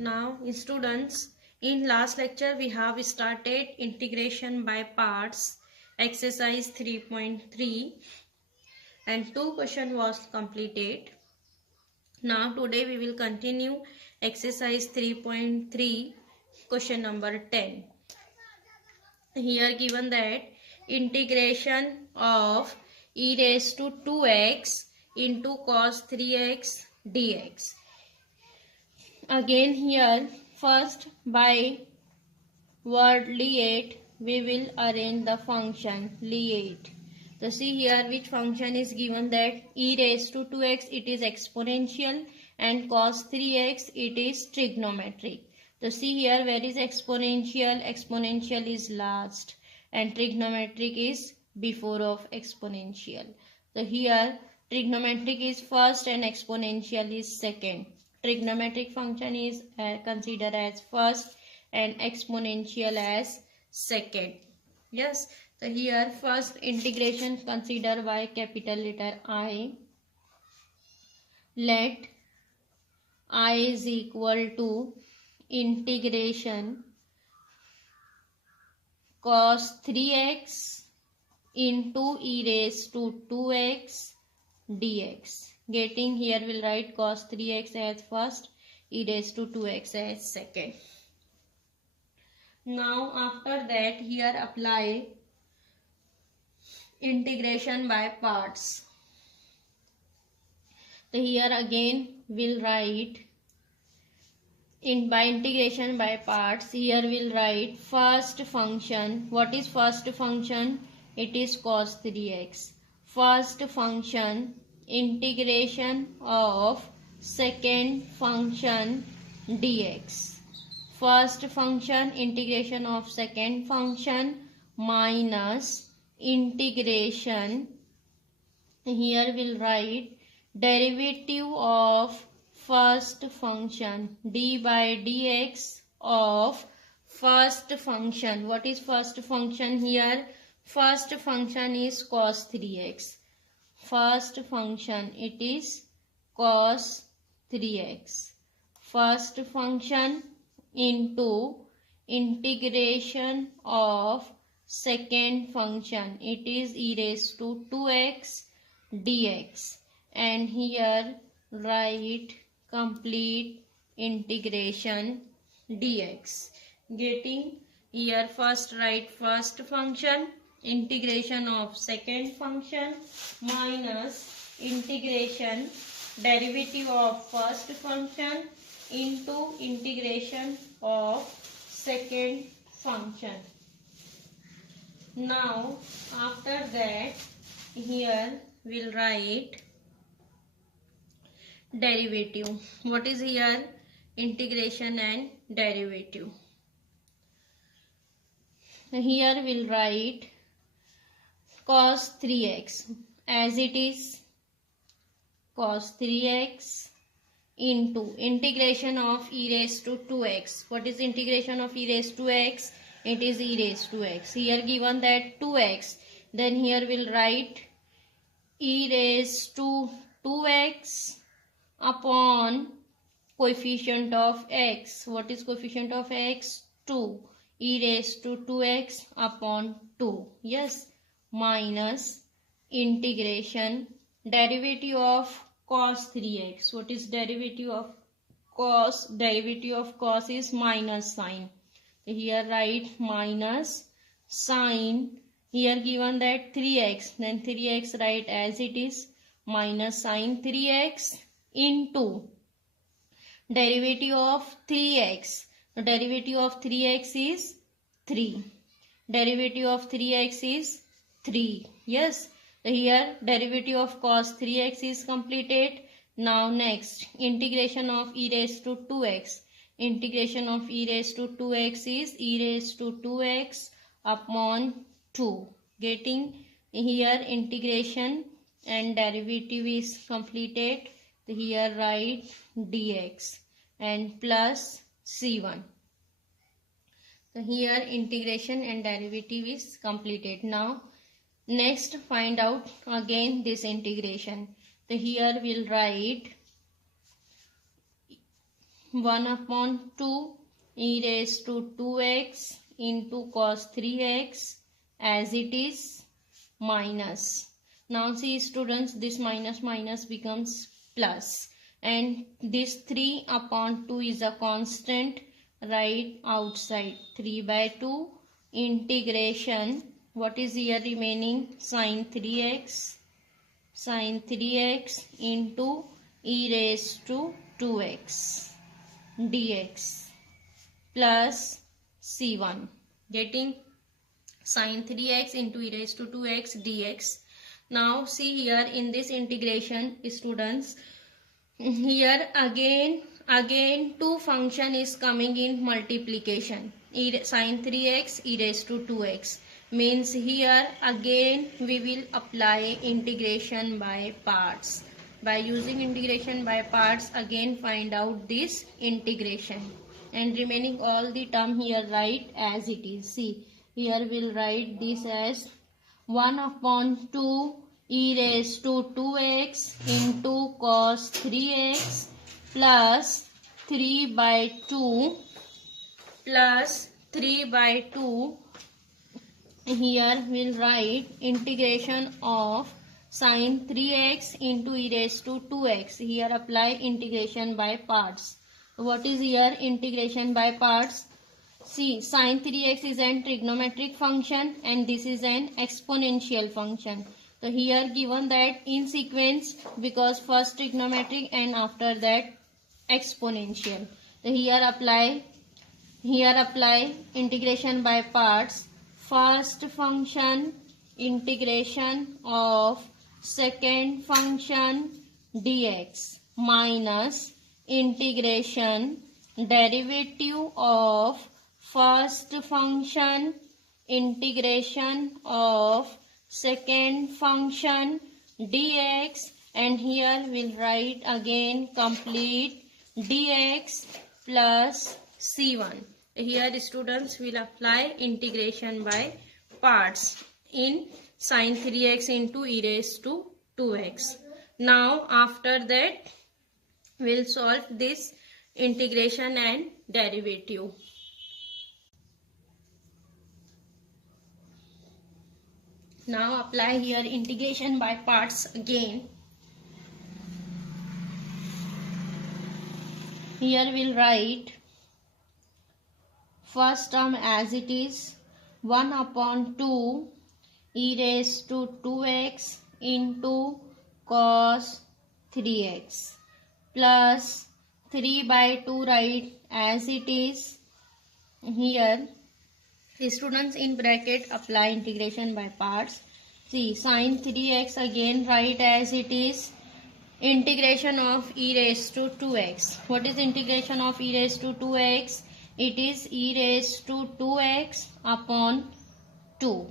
Now students, in last lecture we have started integration by parts exercise 3.3 and 2 question was completed. Now today we will continue exercise 3.3 question number 10. Here given that integration of e raised to 2x into cos 3x dx. Again here first by word liate we will arrange the function liate. So see here which function is given, that e raised to 2x it is exponential and cos 3x it is trigonometric. So see here where is exponential, exponential is last and trigonometric is before of exponential. So here trigonometric is first and exponential is second. Trigonometric function is considered as first and exponential as second. Yes, so here first integration considered by capital letter I. Let I is equal to integration cos 3x into e raised to 2x dx. Getting here will write cos 3x as first, e raised to 2x as second. Now after that here apply integration by parts. So here again we'll write by integration by parts. Here we'll write first function. What is first function? It is cos 3x. First function integration of second function dx. First function integration of second function minus integration. Here we'll write derivative of first function d by dx of first function. What is first function here? First function is cos 3x. First function it is cos 3x. First function into integration of second function it is e raised to 2x dx, and here write complete integration dx. Getting here first write first function integration of second function minus integration derivative of first function into integration of second function. Now after that here we'll write derivative. What is here? Integration and derivative. Here we'll write cos 3x as it is cos 3x into integration of e raised to 2x. What is integration of e raised to x? It is e raised to x. Here given that 2x, then here we'll write e raised to 2x upon coefficient of x. What is coefficient of x? 2. E raised to 2x upon 2. Yes, minus integration derivative of cos 3x. What is derivative of cos? Derivative of cos is minus sine. So here write minus sine. Here given that 3x, then 3x write as it is minus sine 3x into derivative of 3x. The derivative of 3x is 3. Derivative of 3x is 3. Yes. Here derivative of cos 3x is completed. Now next integration of e raised to 2x. Integration of e raised to 2x is e raised to 2x upon 2. Getting here integration and derivative is completed. Here write dx and plus c1. So here integration and derivative is completed. Now next find out again this integration. So here we'll write 1 upon 2 e raised to 2x into cos 3x as it is minus. Now see students, this minus minus becomes plus, and this 3 upon 2 is a constant, right outside. 3 by 2 integration, what is here remaining? Sin 3x into e raised to 2x dx plus c1. Getting sin 3x into e raised to 2x dx. Now see here in this integration students, here again two function is coming in multiplication. Sin 3x e raised to 2x means here again we will apply integration by parts. By using integration by parts, again find out this integration, and remaining all the term here write as it is. See, here we'll write this as 1 upon 2 e raised to 2x into cos 3x plus 3 by 2 here we'll write integration of sin 3x into e raised to 2x. Here apply integration by parts. What is here integration by parts? See, sin 3x is an trigonometric function and this is an exponential function. So here given that in sequence, because first trigonometric and after that exponential. So here apply integration by parts. First function integration of second function dx minus integration derivative of first function integration of second function dx, and here we'll write again complete dx plus c1. Here students will apply integration by parts in sin 3x into e raised to 2x. Now after that we'll solve this integration and derivative. Now apply here integration by parts again. Here we'll write first term as it is, 1 upon 2 e raised to 2x into cos 3x plus 3 by 2 write as it is. Here students in bracket apply integration by parts. See, sin 3x again write as it is, integration of e raised to 2x. What is integration of e raised to 2x? It is e raised to 2x upon 2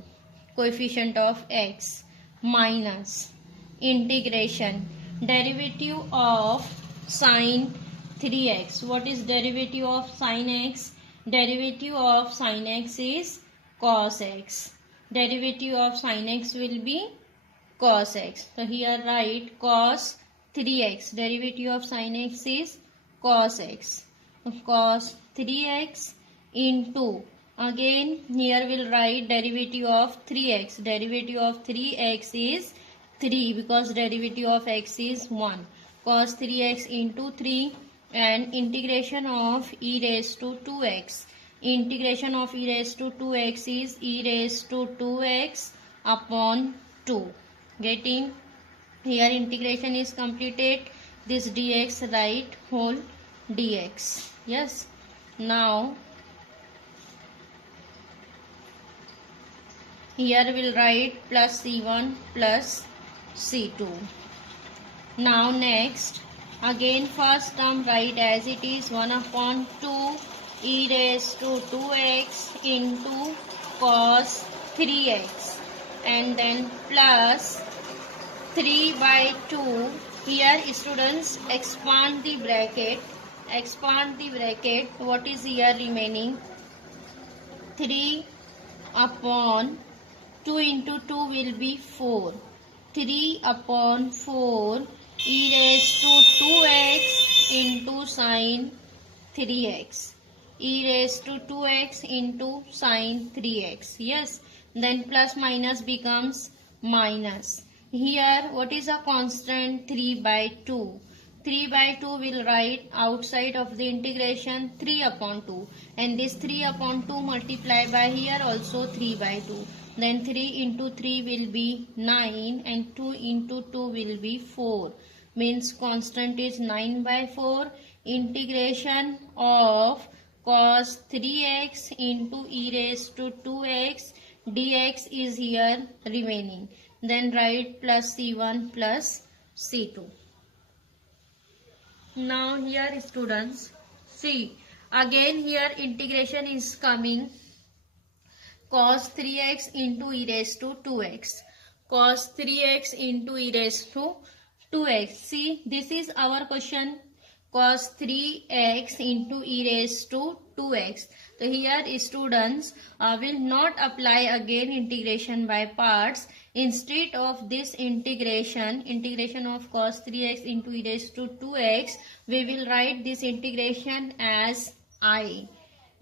coefficient of x minus integration derivative of sin 3x. What is derivative of sin x? Derivative of sin x is cos x. Derivative of sin x will be cos x. So here write cos 3x. Derivative of sin x is cos x. Cos 3x into, again here we'll write derivative of 3x. Derivative of 3x is 3 because derivative of x is 1. Cos 3x into 3 and integration of e raised to 2x. Integration of e raised to 2x is e raised to 2x upon 2. Getting here integration is completed. This dx write whole dx. Yes. Now here we'll write plus c1 plus c2. Now next, again first term write as it is, 1 upon 2 e raised to 2x into cos 3x, and then plus 3 by 2. Here students expand the bracket. What is here remaining? 3 upon 2 into 2 will be 4. 3 upon 4 e raised to 2x into sin 3x. E raised to 2x into sine 3x. Yes. Then plus minus becomes minus. Here what is a constant? 3 by 2. 3 by 2 will write outside of the integration 3 upon 2. And this 3 upon 2 multiply by here also 3 by 2. Then 3 into 3 will be 9 and 2 into 2 will be 4. Means constant is 9 by 4. Integration of cos 3x into e raised to 2x dx is here remaining. Then write plus c1 plus c2. Now here students, see again here integration is coming cos 3x into e raised to 2x. Cos 3x into e raised to 2x. See, this is our question. Cos 3x into e raised to 2x. So here students will not apply again integration by parts. Instead of this integration of cos 3x into e raised to 2x, we will write this integration as I.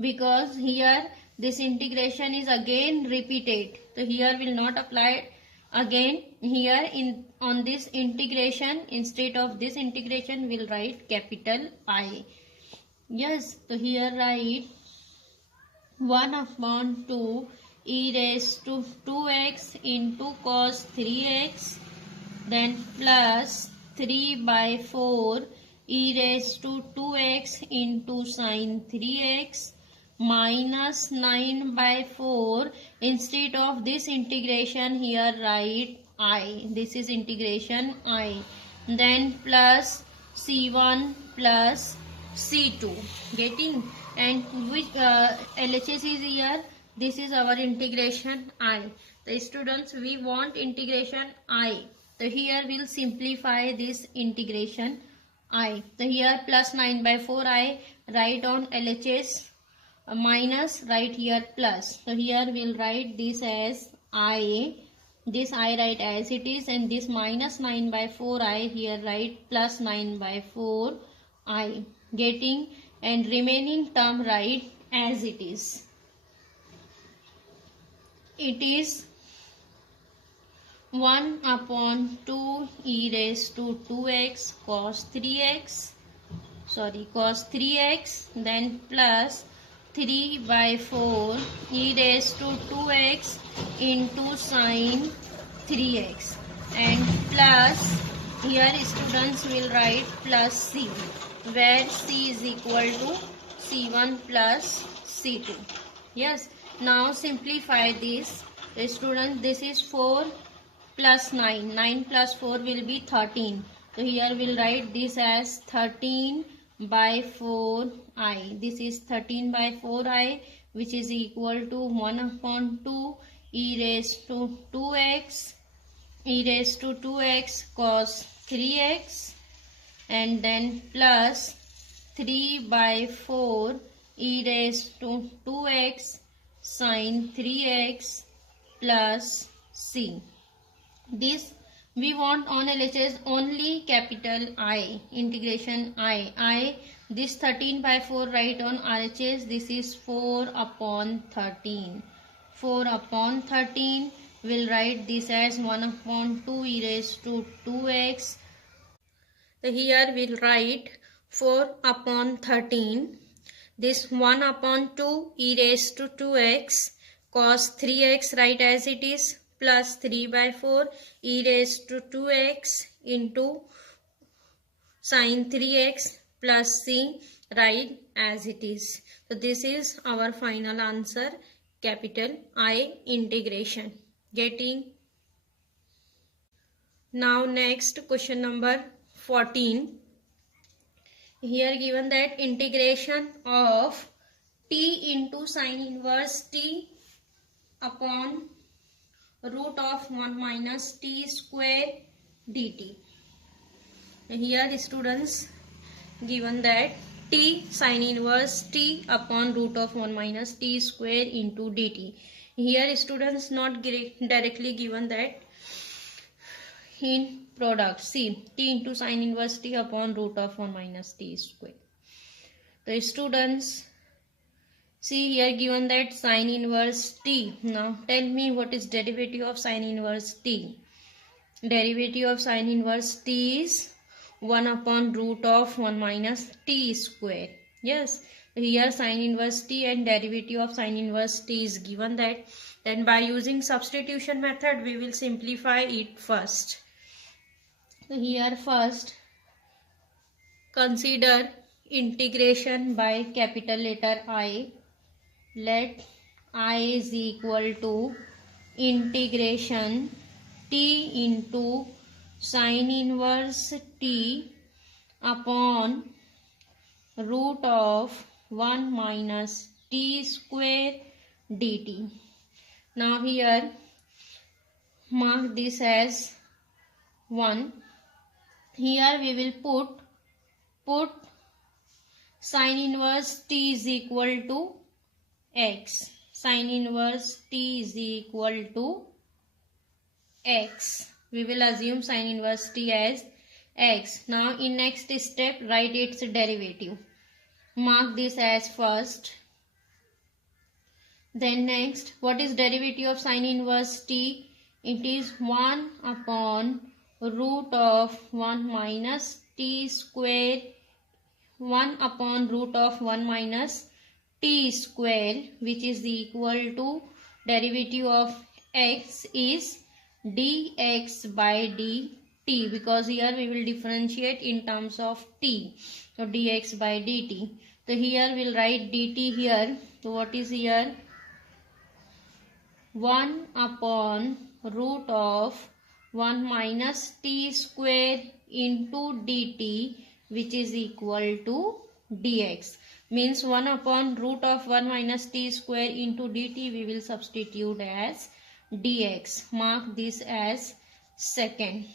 Because here this integration is again repeated. So here will not apply again. Here on this integration, instead of this integration we'll write capital I. Yes, so here write 1 upon 2 e raised to 2x into cos 3x, then plus 3 by 4 e raised to 2x into sin 3x, minus 9 by 4. Instead of this integration here write I. This is integration I. Then plus c1 plus c2. Getting? And which LHS is here? This is our integration I. The students, we want integration I. So here we'll simplify this integration I. So here plus 9 by 4 I write on LHS, minus right here plus. So here we'll write this as I. This I write as it is, and this minus 9 by 4 I here write plus 9 by 4 I. Getting? And remaining term write as it is. It is 1 upon 2 e raised to 2x cos 3x. Cos 3x. Then plus 3 by 4 e raised to 2x into sin 3x. And plus here students will write plus c, where c is equal to c1 plus c2. Yes. Now simplify this. Students, this is 4 plus 9. 9 plus 4 will be 13. So here we'll write this as 13 by 4 I. This is 13 by 4 I, which is equal to 1 upon 2 e raised to 2x, e raised to 2x cos 3x, and then plus 3 by 4 e raised to 2x sin 3x plus c. This we want on LHS only capital I, integration I. This 13 by 4 write on RHS. This is 4 upon 13. 4 upon 13 will write this as 1 upon 2 e raised to 2x. So here we'll write 4 upon 13. This 1 upon 2 e raised to 2x cos 3x write as it is, plus 3 by 4 e raised to 2x into sin 3x plus c write as it is. So this is our final answer, capital I integration. Getting? Now next question number 14. Here given that integration of t into sin inverse t upon root of 1 minus t square dt. Here students, given that t sin inverse t upon root of 1 minus t square into dt. Here students, not directly given that in product. See, t into sin inverse t upon root of 1 minus t square. So students, see here given that sine inverse t. Now tell me what is derivative of sine inverse t. Derivative of sine inverse t is 1 upon root of 1 minus t square. Yes, here sine inverse t and derivative of sine inverse t is given that. Then by using substitution method we will simplify it first. So here first consider integration by capital letter I. Let I is equal to integration t into sine inverse t upon root of 1 minus t square dt. Now here mark this as 1. Here we will put sine inverse t is equal to x. Sine inverse t is equal to x. We will assume sine inverse t as x. Now in next step write its derivative. Mark this as first. Then next, what is derivative of sine inverse t? It is 1 upon root of 1 minus t square. 1 upon root of 1 minus t square, which is equal to derivative of x is dx by dt, because here we will differentiate in terms of t. So dx by dt. So here we will write dt here. So what is here? 1 upon root of 1 minus t square into dt, which is equal to dx. Means 1 upon root of 1 minus t square into dt we will substitute as dx. Mark this as second.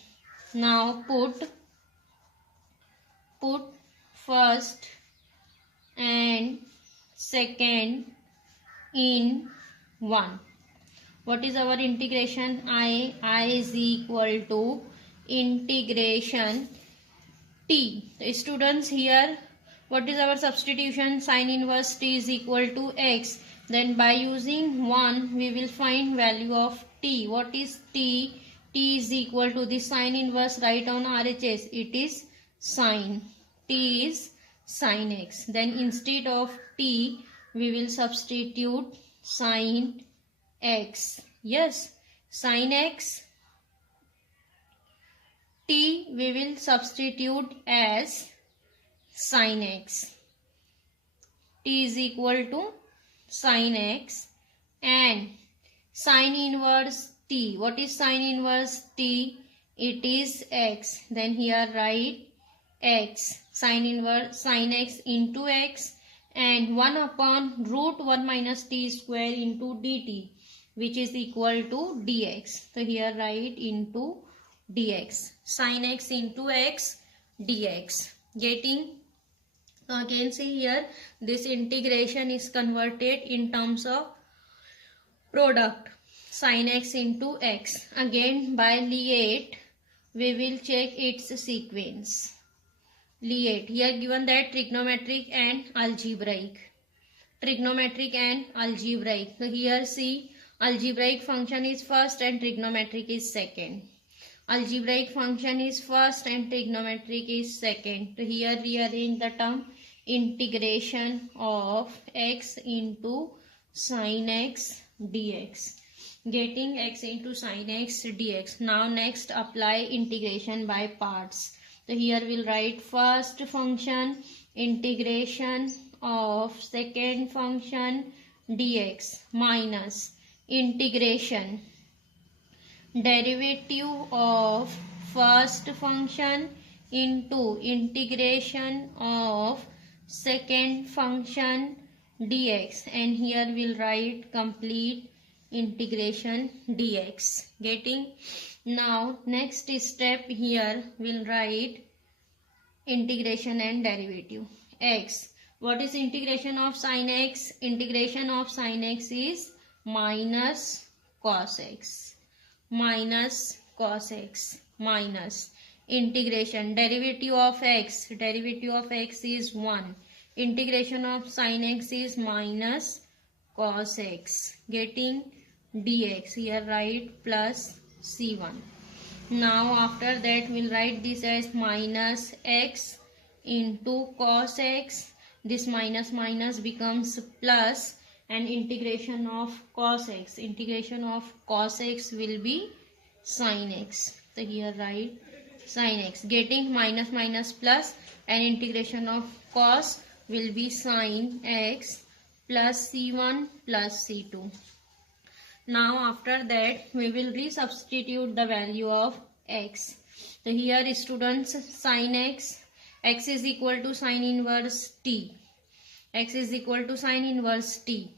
Now put first and second in 1. What is our integration? I is equal to integration t. The students here, what is our substitution? Sine inverse t is equal to x. Then by using 1 we will find value of t. What is t? T is equal to the sine inverse. Write on RHS. It is sine. T is sine x. Then instead of t we will substitute sine x. Yes, sine x. T we will substitute as sin x. T is equal to sin x and sin inverse t. What is sin inverse t? It is x. Then here write x. Sin inverse sin x into x and 1 upon root 1 minus t square into dt, which is equal to dx. So here write into dx. Sin x into x dx. Getting? So again see here, this integration is converted in terms of product. Sin x into x. Again by Liet we will check its sequence. Liet. Here given that trigonometric and algebraic. Trigonometric and algebraic. So here see, algebraic function is first and trigonometric is second. Algebraic function is first and trigonometric is second. So here rearrange the term. Integration of x into sin x dx. Getting x into sin x dx. Now next apply integration by parts. So here we'll write first function integration of second function dx minus integration derivative of first function into integration of second function dx, and here we'll write complete integration dx. Getting? Now next step, here we'll write integration and derivative. X. What is integration of sin x? Integration of sin x is minus cos x. Minus cos x. Minus integration derivative of x. Derivative of x is 1. Integration of sin x is minus cos x. Getting dx. Here write plus c1. Now after that we'll write this as minus x into cos x. This minus minus becomes plus, and integration of cos x. Integration of cos x will be sin x. So here write sin x. Getting minus minus plus, and integration of cos will be sin x plus c1 plus c2. Now after that we will resubstitute the value of x. So here students, sin x, x is equal to sin inverse t. X is equal to sin inverse t.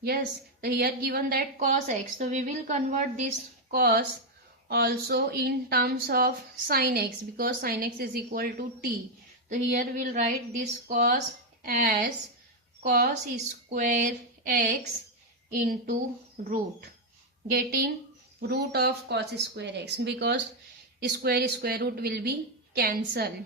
Yes, so here given that cos x. So we will convert this cos also in terms of sin x, because sin x is equal to t. So here we will write this cos as cos square x into root. Getting root of cos square x, because square root will be cancelled.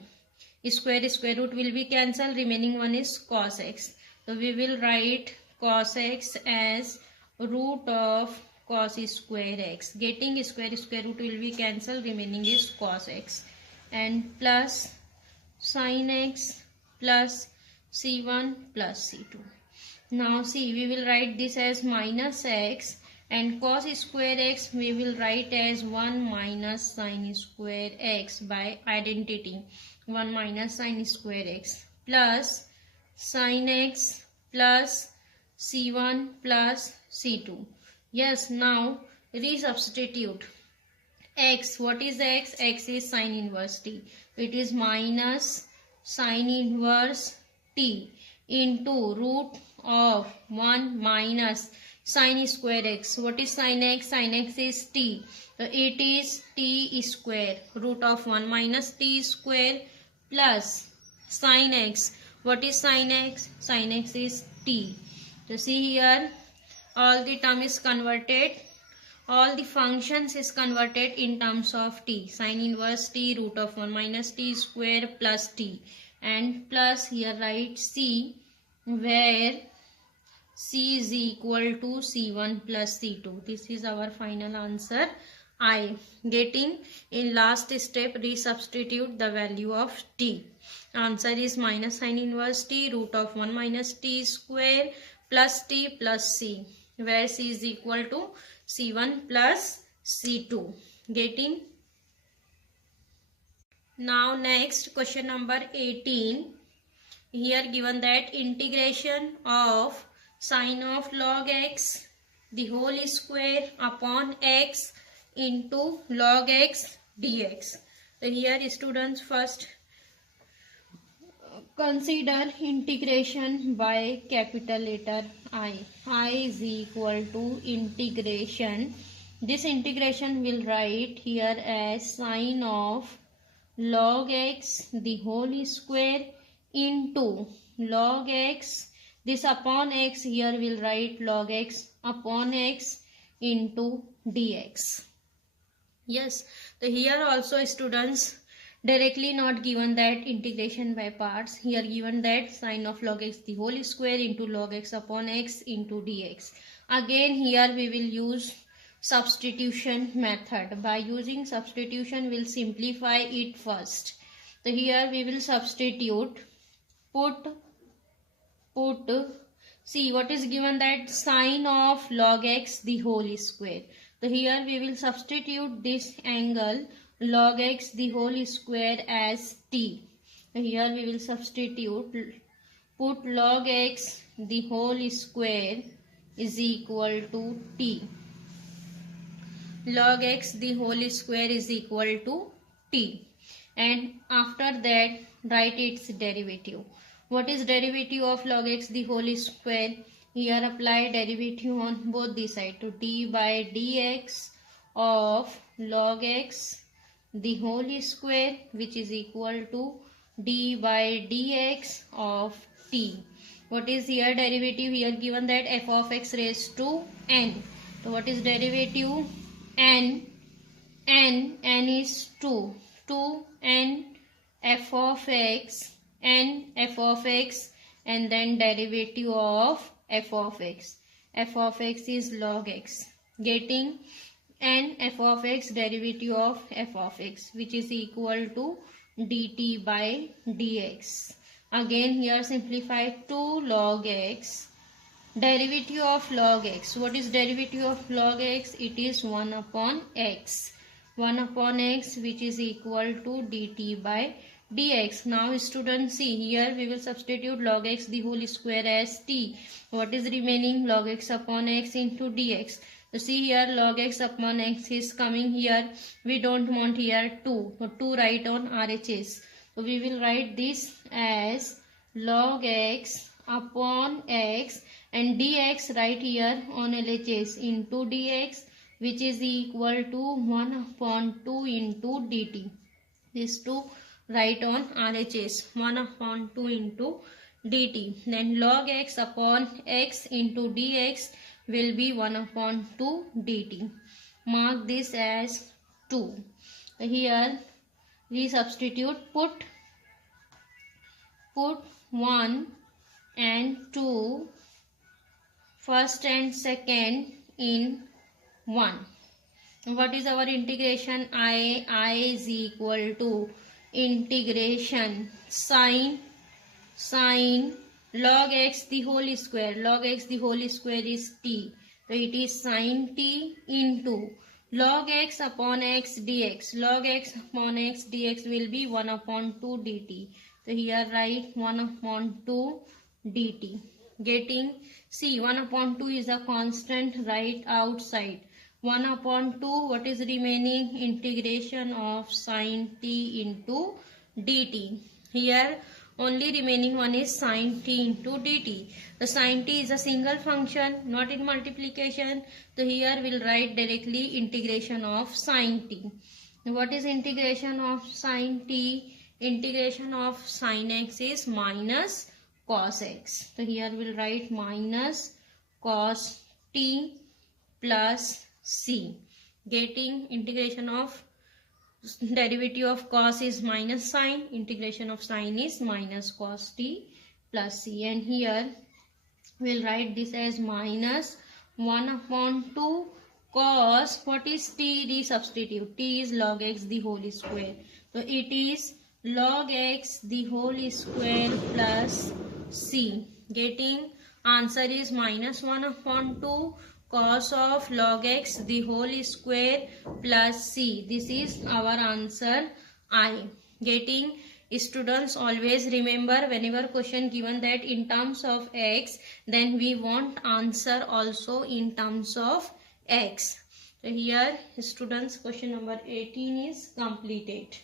Square root will be cancelled. Remaining one is cos x. So we will write cos x as root of cos square x. Getting square root will be cancelled. Remaining is cos x, and plus sin x plus c1 plus c2. Now see, we will write this as minus x, and cos square x we will write as 1 minus sin square x by identity. 1 minus sin square x plus sin x plus c1 plus c2. Yes, now resubstitute x. What is x? X is sin inverse t. It is minus sin inverse t into root of 1 minus sin square x. What is sin x? Sin x is t. So it is t square. Root of 1 minus t square plus sin x. What is sin x? Sin x is t. So see here, all the term is converted. All the functions is converted in terms of t. Sin inverse t, root of 1 minus t square plus t. And plus here write c, where c is equal to c1 plus c2. This is our final answer I. Getting in last step resubstitute the value of t. Answer is minus sin inverse t, root of 1 minus t square plus t plus c, where c is equal to c1 plus c2. Getting. Now next question number 18. Here given that integration of sin of log x the whole square upon x into log x dx. So here students, first consider integration by capital letter I. I is equal to integration. This integration will write here as sin of log x the whole square into log x. This upon x, here we'll write log x upon x into dx. Yes, so here also students, directly not given that integration by parts. Here given that sin of log x the whole square into log x upon x into dx. Again here we will use substitution method. By using substitution we'll simplify it first. So here we will substitute, put see what is given, that sin of log x the whole square. So here we will substitute this angle log x the whole square as t. So here we will substitute, put log x the whole square is equal to t. Log x the whole square is equal to t. And after that write its derivative. What is derivative of log x the whole square? Here apply derivative on both the side. To d by dx of log x the whole square, which is equal to d by dx of t. What is here derivative? Here given that f of x raised to n. So what is derivative? N is 2 n f of x, n f of x and then derivative of f of x. F of x is log x. Getting and f of x derivative of f of x, which is equal to dt by dx. Again here simplify 2 log x. Derivative of log x. What is derivative of log x? It is 1 upon x. 1 upon x, which is equal to dt by dx. Now students, see here we will substitute log x the whole square as t. What is remaining? Log x upon x into dx. So see here log x upon x is coming here. We don't want here 2. So 2 write on RHS. So we will write this as log x upon x and dx right here on LHS into dx, which is equal to 1 upon 2 into dt. These two write on RHS, 1 upon 2 into dt. Then log x upon x into dx will be 1 upon 2 dt. Mark this as 2. Here we substitute, put 1 and 2, first and second in 1. What is our integration? I is equal to integration sine log x the whole square. Log x the whole square is t. So it is sine t into log x upon x dx. Log x upon x dx will be 1 upon 2 dt. So here write 1 upon 2 dt. Getting, see 1 upon 2 is a constant right outside. 1 upon 2, what is remaining? Integration of sine t into dt. Here only remaining one is sine t into dt. The sine t is a single function, not in multiplication. So here we'll write directly integration of sine t. What is integration of sine t? Integration of sine x is minus cos x. So here we'll write minus cos t plus c. Getting integration of derivative of cos is minus sine. Integration of sine is minus cos t plus c. And here we'll write this as minus 1 upon 2 cos. What is t? Resubstitute. T is log x the whole square. So it is log x the whole square plus c. Getting answer is minus 1 upon 2 cos of log x the whole square plus c. This is our answer I. Getting, students, always remember whenever question given that in terms of x, then we want answer also in terms of x. So here students, question number 18 is completed.